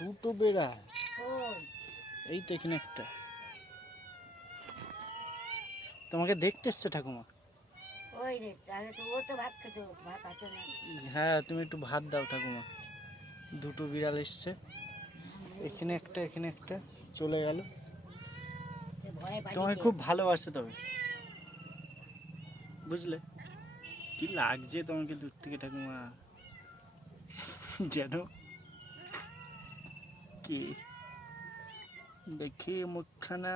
দুটো বেড়াল, ওই এই তো এখানে একটা। তোমাকে দেখতে এসছে ঠাকুমা। ওই রে, তাহলে তো ও তো ভাত খেতো, ভাত আছে না। হ্যাঁ, তুমি একটু ভাত দাও ঠাকুমা। দুটো বিড়াল এসছে, এখানে একটা এখানে একটা, চলে গেল। সে ভয়ে তোমাকে পালিয়েছে। খুব ভালোবাসে তবে, বুঝলে? কি লাগছে তোমাকে দূর থেকে ঠাকুমা, যেন কি দেখি মুখখানা।